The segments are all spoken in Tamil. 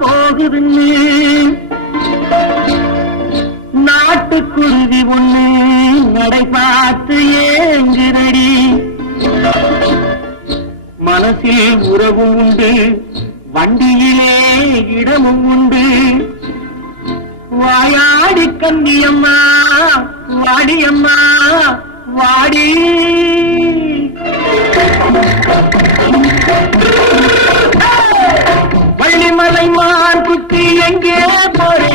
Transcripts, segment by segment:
போகுதுன்னு நாட்டுக்குருவி ஒண்ணு நடை பார்த்து ஏங்குதடி. மனசில் உறவும் உண்டு, வண்டியிலே இடமும் உண்டு. வாயாடி கன்னியம்மா வாடியம்மா வாடி. வள்ளிமலை மான் குட்டி எங்கே போறே?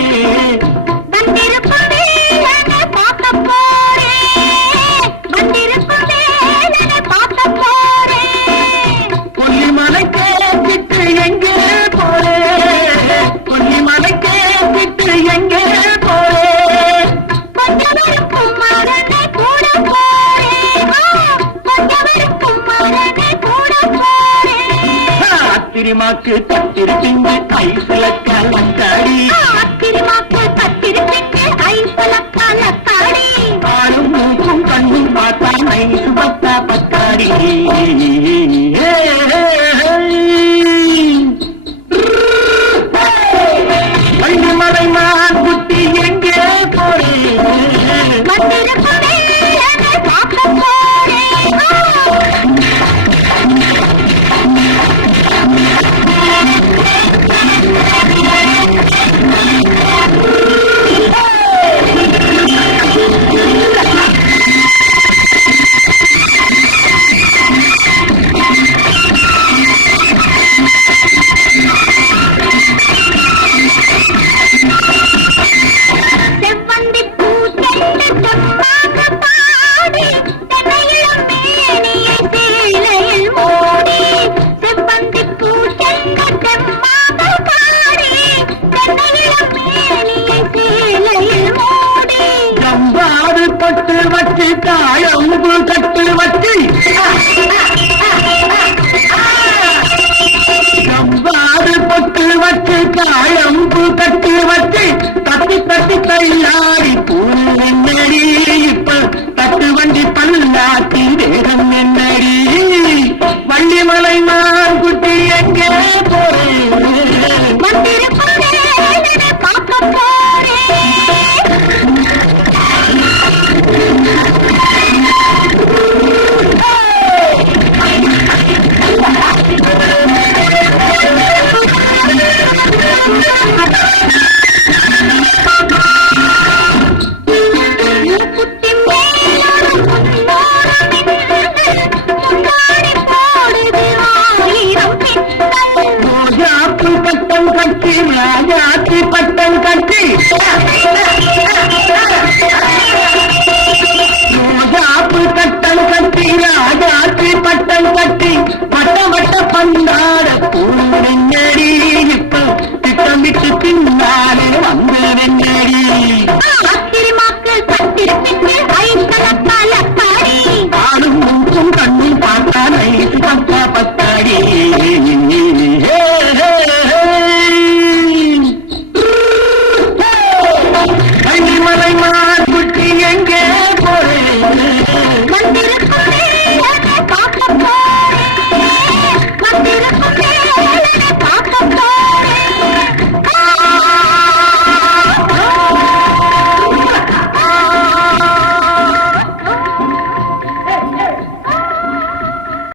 கொல்லிமலை கேட்டு எங்கே போறே? கொல்லிமலை கேட்டு எங்கே போறே? அத்திரிமாக்கு பத்திருப்பிங்க ஐசலக்க லக்காடி. ஆளும் மூக்கும் கண்ணும் பார்த்தா நைசு பத்தா பத்தாடி. வள்ளிமலை மான் குட்டி எங்கே போறே? பட்டு வச்சு தாழம்பு கட்டு வச்சு சம்பாடு பட்டு வச்சு தாழம்பு கட்டு வச்சு தட்டி தட்டி தள்ளாடி பூரு என்னடி. இப்ப தட்டு வண்டி பல்லாட்டி வேகம் என்னடி. வள்ளிமலை மான் குட்டி எங்கே போறேன்? பட்டம் கட்டி ராஜாத்தி பட்டம் கட்டி